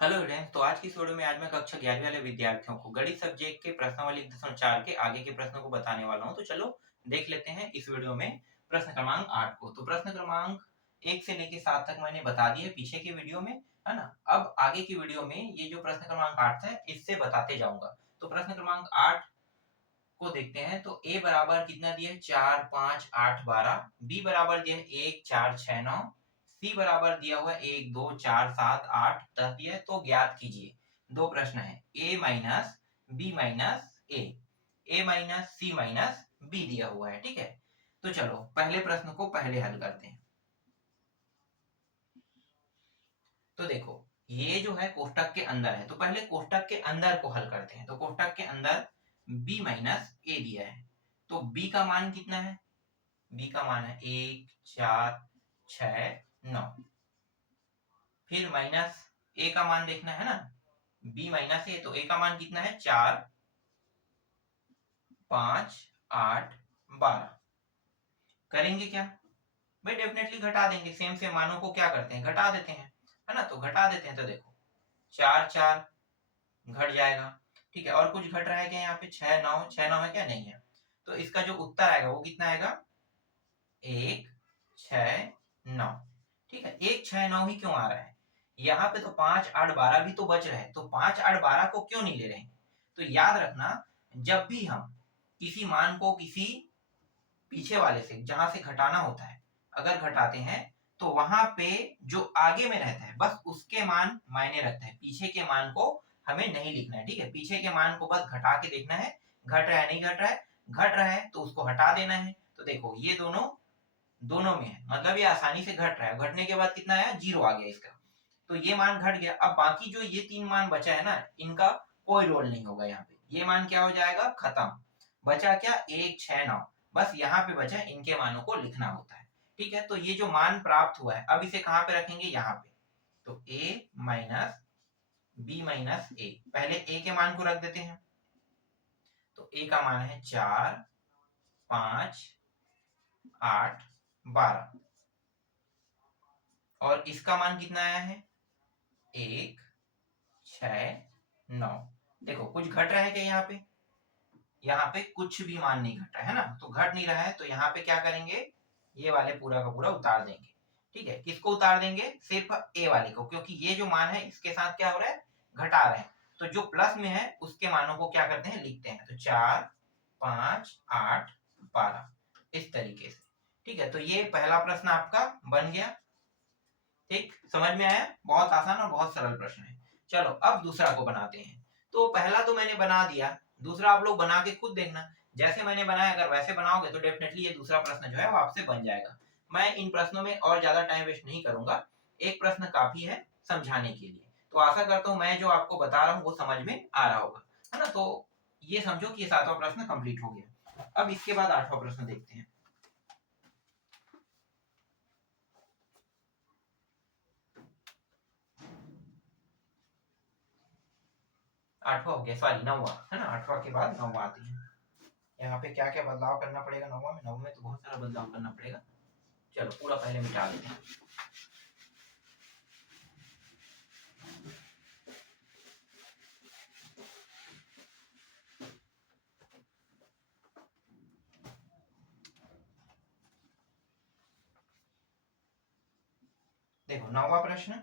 Hello friends, तो आज की इस वीडियो में आज मैं कक्षा 11वीं वाले विद्यार्थियों को गणित सब्जेक्ट के प्रश्नावली 1.4 के आगे के प्रश्नों को बताने वाला हूं। तो चलो देख लेते हैं इस वीडियो में प्रश्न क्रमांक 8 को। तो प्रश्न क्रमांक 1 से लेके 7 तक मैंने बता दिए पीछे के वीडियो में, है ना। अब आगे की वीडियो में ये जो प्रश्न क्रमांक 8 है इससे बताते जाऊंगा। तो प्रश्न क्रमांक 8 को देखते हैं। तो ए बराबर कितना दिया है 4 5 8 12, बी बराबर दिया है 1 4 6 9, सी बराबर दिया हुआ है 1 2 4 7 8 10 दिया है। तो ज्ञात कीजिए। दो प्रश्न है, ए माइनस बी माइनस ए माइनस सी माइनस बी दिया हुआ है। ठीक है, तो चलो पहले प्रश्न को पहले हल करते हैं। तो देखो, ये जो है कोष्टक के अंदर है, तो पहले कोष्टक के अंदर को हल करते हैं। तो कोष्टक के अंदर b माइनस ए दिया है, तो b का मान कितना है? b का मान है 1 4 6 9। फिर माइनस a का मान देखना है ना, b माइनस ए, तो a का मान कितना है 4 5 8 12। करेंगे क्या भाई? डेफिनेटली घटा देंगे। सेम सेम मानों को क्या करते हैं, घटा देते हैं, है ना। तो घटा देते हैं, तो देखो 4 4 घट जाएगा। ठीक है, और कुछ घट रहा है क्या यहाँ पे? 6 9 है क्या? नहीं है। तो इसका जो उत्तर आएगा वो कितना आएगा? 1 6 9। ठीक है, 1 6 9 ही क्यों आ रहा है? यहाँ पे तो 5 8 12 भी तो बच रहे हैं, तो 5 8 12 को क्यों नहीं ले रहे हैं? तो याद रखना, जब भी हम किसी मान को किसी पीछे वाले से जहां से घटाना होता है, अगर घटाते हैं तो वहां पे जो आगे में रहता है बस उसके मान मायने रखते हैं, पीछे के मान को हमें नहीं लिखना है। ठीक है, पीछे के मान को बस घटा के देखना है, घट रहा है नहीं घट रहा है। घट रहा है तो उसको हटा देना है। तो देखो ये दोनों दोनों में है, मतलब ये आसानी से घट रहा है। घटने के बाद कितना आया? 0 आ गया इसका। तो ये मान घट गया। अब बाकी जो ये 3 मान बचा है ना, इनका कोई रोल नहीं होगा यहाँ पे। ये मान क्या हो जाएगा? खत्म। बचा क्या? 1 6 9। बस यहाँ पे बचा इनके मानों को लिखना होता है। ठीक है, तो ये जो मान प्राप्त हुआ है अब इसे कहाँ पे रखेंगे? यहाँ पे। तो a माइनस बी माइनस ए, पहले a के मान को रख देते हैं। तो a का मान है 4 5 8 12, और इसका मान कितना आया है? 1 6 9। देखो कुछ घट रहा है क्या यहाँ पे? यहाँ पे कुछ भी मान नहीं घट रहा है ना, तो घट नहीं रहा है, तो यहाँ पे क्या करेंगे? ये वाले पूरा का पूरा उतार देंगे। ठीक है, किसको उतार देंगे? सिर्फ ए वाले को, क्योंकि ये जो मान है इसके साथ क्या हो रहा है? घटा रहे हैं। तो जो प्लस में है उसके मानों को क्या करते हैं? लिखते हैं। तो 4 5 8 12 इस तरीके से। ठीक है, तो ये पहला प्रश्न आपका बन गया। ठीक, समझ में आया? बहुत आसान और बहुत सरल प्रश्न है। चलो अब दूसरा को बनाते हैं। तो पहला तो मैंने बना दिया, दूसरा आप लोग बना के खुद देखना। जैसे मैंने बनाया अगर वैसे बनाओगे तो डेफिनेटली ये दूसरा प्रश्न जो है वो आपसे बन जाएगा। मैं इन प्रश्नों में और ज्यादा टाइम वेस्ट नहीं करूंगा, एक प्रश्न काफी है समझाने के लिए। तो आशा करता हूँ मैं जो आपको बता रहा हूँ वो समझ में आ रहा होगा, है ना। तो ये समझो कि ये 7वां प्रश्न कंप्लीट हो गया। अब इसके बाद 8वां प्रश्न देखते हैं। 8वां हो गया, सॉरी 9वां, है ना। 8वां के बाद 9वां आती है। यहाँ पे क्या क्या बदलाव करना पड़ेगा? 9वां में, 9वें में तो बहुत सारा बदलाव करना पड़ेगा। चलो पूरा पहले मिटा देते हैं। देखो 9वां प्रश्न,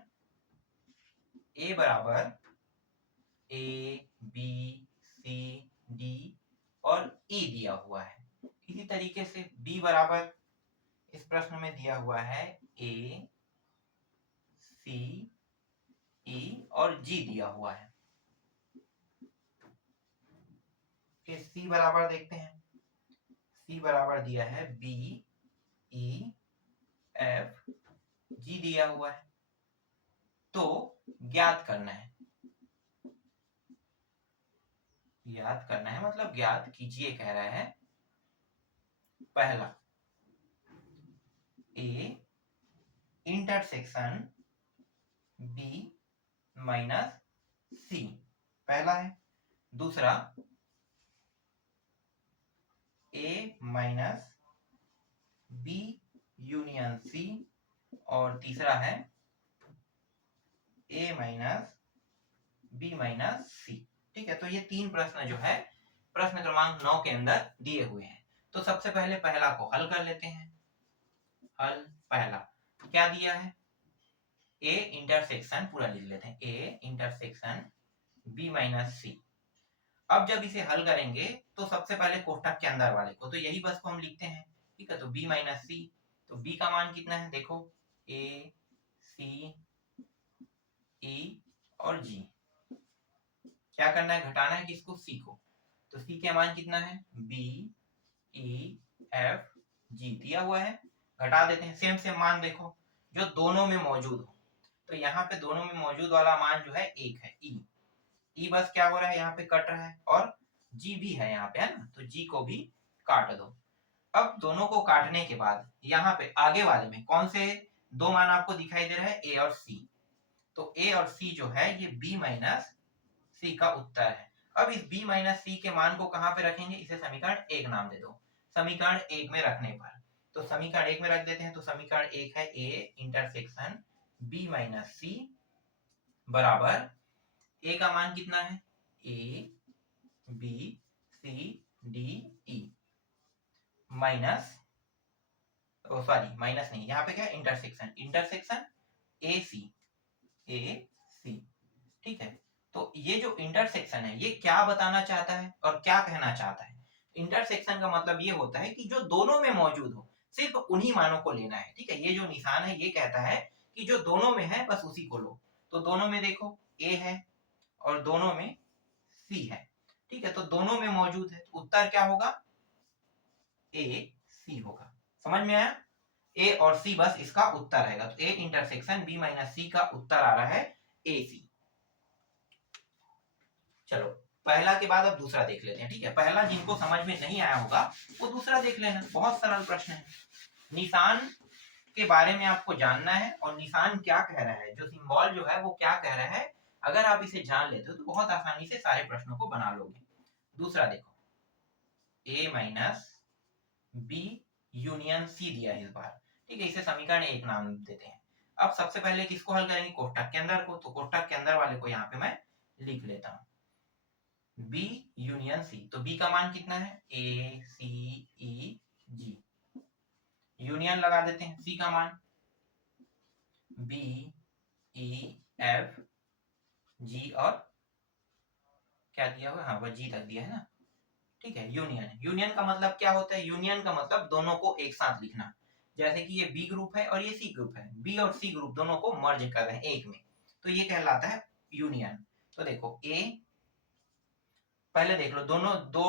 ए बराबर ए बी सी डी और ई दिया हुआ है। इसी तरीके से बी बराबर इस प्रश्न में दिया हुआ है ए सी ई और जी दिया हुआ है। फिर सी बराबर देखते हैं। सी बराबर दिया है बी ई एफ जी दिया हुआ है। तो ज्ञात करना है, याद करना है मतलब ज्ञात कीजिए कह रहा है। पहला ए इंटरसेक्शन बी माइनस सी, पहला है। दूसरा ए माइनस बी यूनियन सी, और तीसरा है ए माइनस b माइनस सी। ठीक है, तो ये 3 प्रश्न जो है प्रश्न क्रमांक 9 के अंदर दिए हुए हैं। तो सबसे पहले पहला को हल कर लेते हैं। हल पहला क्या दिया है, a इंटरसेक्शन पूरा लिख लेते हैं, a इंटरसेक्शन b माइनस सी। अब जब इसे हल करेंगे तो सबसे पहले कोष्ठक के अंदर वाले को, तो यही बस को हम लिखते हैं। ठीक है, तो b माइनस सी, तो b का मान कितना है, देखो a c e और g। क्या करना है, घटाना है किसको, c को। तो c का मान कितना है, b e f g दिया हुआ है, घटा देते हैं। सेम सेम मान देखो जो दोनों में मौजूद हो, तो यहाँ पे दोनों में मौजूद वाला मान जो है एक है e। e बस क्या हो रहा है, यहाँ पे कट रहा है, और g भी है यहाँ पे, है ना, तो g को भी काट दो। अब दोनों को काटने के बाद यहाँ पे आगे वाले में कौन से दो मान आपको दिखाई दे रहा है, a और c। तो a और c जो है ये b माइनस सी का उत्तर है। अब इस b माइनस सी के मान को कहां पे रखेंगे, इसे समीकरण 1 नाम दे दो। समीकरण 1 में रखने पर, तो समीकरण 1 में रख देते हैं, तो समीकरण 1 है a इंटरसेक्शन b माइनस सी बराबर a का मान कितना है, a b c d e minus, sorry minus नहीं, यहाँ पे क्या है, इंटरसेक्शन, इंटरसेक्शन ए सी। ठीक है, तो ये जो इंटरसेक्शन है ये क्या बताना चाहता है और क्या कहना चाहता है। इंटरसेक्शन का मतलब ये होता है कि जो दोनों में मौजूद हो सिर्फ उन्हीं मानों को लेना है। ठीक है, ये जो निशान है ये कहता है कि जो दोनों में है बस उसी को लो। तो दोनों में देखो ए है और दोनों में सी है। ठीक है, तो दोनों में मौजूद है, तो उत्तर क्या होगा, ए सी होगा। समझ में आया, ए और सी बस इसका उत्तर रहेगा। तो ए इंटरसेक्शन बी माइनस सी का उत्तर आ रहा है ए सी। चलो पहला के बाद अब दूसरा देख लेते हैं। ठीक है, पहला जिनको समझ में नहीं आया होगा वो दूसरा देख लेना, बहुत सरल प्रश्न है। निशान के बारे में आपको जानना है और निशान क्या कह रहा है, जो सिंबल जो है वो क्या कह रहा है, अगर आप इसे जान लेते हो तो बहुत आसानी से सारे प्रश्नों को बना लोगे। दूसरा देखो, a minus B union C दिया है इस बार। ठीक है, इसे समीकरण 1 नाम देते हैं। अब सबसे पहले किसको हल करेंगे, कोष्ठक के अंदर को, तो कोष्ठक के अंदर वाले को यहाँ पे मैं लिख लेता हूँ, B यूनियन C। तो B का मान कितना है, A C E G, union लगा देते हैं, C का मान B E F G और क्या दिया हुआ, हाँ वो G तक दिया है ना। ठीक है, यूनियन, यूनियन का मतलब क्या होता है, यूनियन का मतलब दोनों को एक साथ लिखना। जैसे कि ये B ग्रुप है और ये C ग्रुप है, B और C ग्रुप दोनों को मर्ज कर रहे हैं एक में, तो ये कहलाता है यूनियन। तो देखो A, पहले देख लो दोनों दो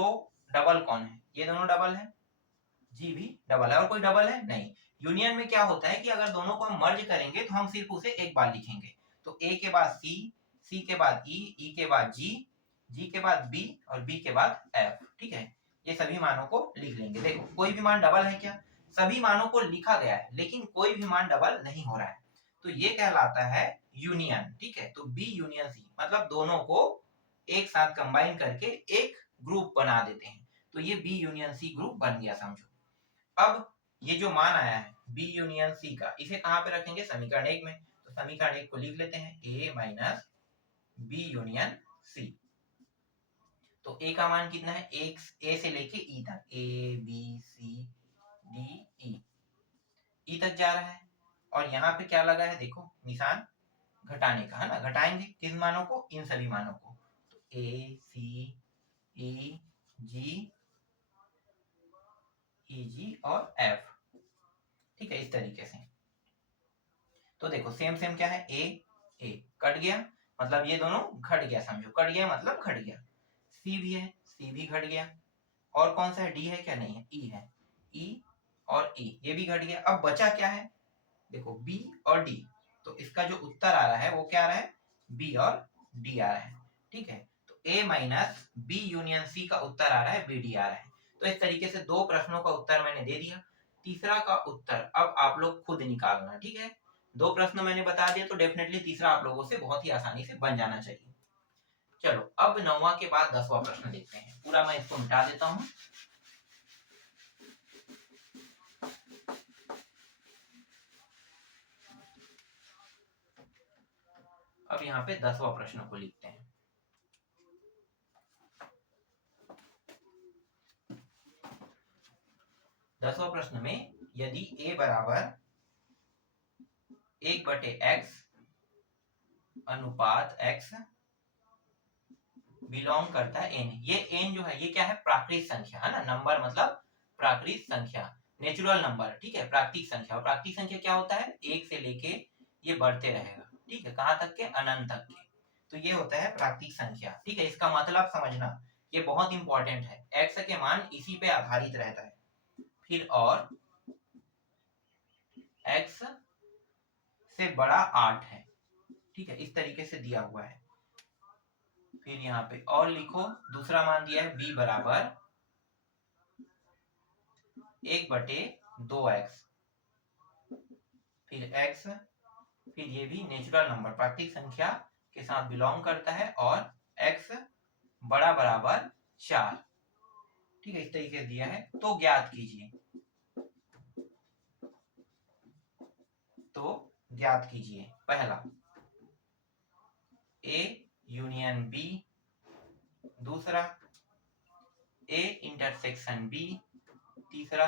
डबल कौन है, ये दोनों डबल है, जी भी डबल है, और कोई डबल है नहीं। यूनियन में क्या होता है कि अगर दोनों को हम मर्ज करेंगे तो हम सिर्फ उसे एक बार लिखेंगे। तो ए के बाद सी, सी के बाद ई के बाद जी, जी के बाद बी और बी के बाद एफ। ठीक है, ये सभी मानों को लिख लेंगे। देखो कोई भी मान डबल है क्या, सभी मानों को लिखा गया है लेकिन कोई भी मान डबल नहीं हो रहा है, तो ये कहलाता है यूनियन। ठीक है, तो बी यूनियन सी मतलब दोनों को एक साथ कंबाइन करके एक ग्रुप बना देते हैं, तो ये बी यूनियन सी ग्रुप बन गया समझो। अब ये जो मान आया है B यूनियन C का, इसे कहां पे रखेंगे, समीकरण 1 में। तो समीकरण 1 को लिख लेते हैं A minus B union C। तो A का मान कितना है, एक A से लेके E तक, A B C D E, E तक जा रहा है। और यहाँ पे क्या लगा है, देखो निशान घटाने का, है ना, घटाएंगे किस मानों को, इन सभी मानों को। तो A C E G E G और F। ठीक है, इस तरीके से। तो देखो सेम सेम क्या है, ए कट गया मतलब ये दोनों घट गया, समझो कट गया मतलब घट गया। सी भी है, सी भी घट गया। और कौन सा है, डी है क्या, नहीं है, ई है, ई और ई ये भी घट गया। अब बचा क्या है, देखो बी और डी, तो इसका जो उत्तर आ रहा है वो क्या आ रहा है, बी और डी आ रहा है। ठीक है, तो ए माइनस बी यूनियन सी का उत्तर आ रहा है, बी डी आ रहा है। तो इस तरीके से दो प्रश्नों का उत्तर मैंने दे दिया। तीसरा का उत्तर अब आप लोग खुद निकालना। ठीक है, दो प्रश्न मैंने बता दिया तो डेफिनेटली तीसरा आप लोगों से बहुत ही आसानी से बन जाना चाहिए। चलो अब 9वां के बाद 10वां प्रश्न देखते हैं। पूरा मैं इसको मिटा देता हूं। अब यहाँ पे 10वां प्रश्न को लिखते हैं। 10वां प्रश्न में यदि a बराबर 1/x अनुपात x बिलोंग करता है n, ये n जो है ये क्या है, प्राकृतिक संख्या है ना, नंबर मतलब प्राकृतिक संख्या, नेचुरल नंबर, ठीक है, प्राकृतिक संख्या। और प्राकृतिक संख्या क्या होता है, एक से लेके ये बढ़ते रहेगा, ठीक है, कहां तक के, अनंत तक के, तो ये होता है प्राकृतिक संख्या, ठीक है। इसका मतलब समझना, ये बहुत इंपॉर्टेंट है, x के मान इसी पे आधारित रहता है। फिर और x से बड़ा 8 है, ठीक है, इस तरीके से दिया हुआ है। फिर यहाँ पे और लिखो, दूसरा मान दिया है b बराबर 1/2x, फिर x, फिर ये भी नेचुरल नंबर प्राकृतिक संख्या के साथ बिलोंग करता है, और x बड़ा बराबर 4, ठीक है, इस तरीके से दिया है। तो ज्ञात कीजिए, तो ज्ञात कीजिए, पहला a यूनियन b, दूसरा a इंटरसेक्शन b, तीसरा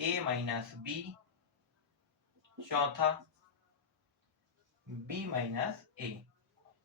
a माइनस b, चौथा b माइनस a,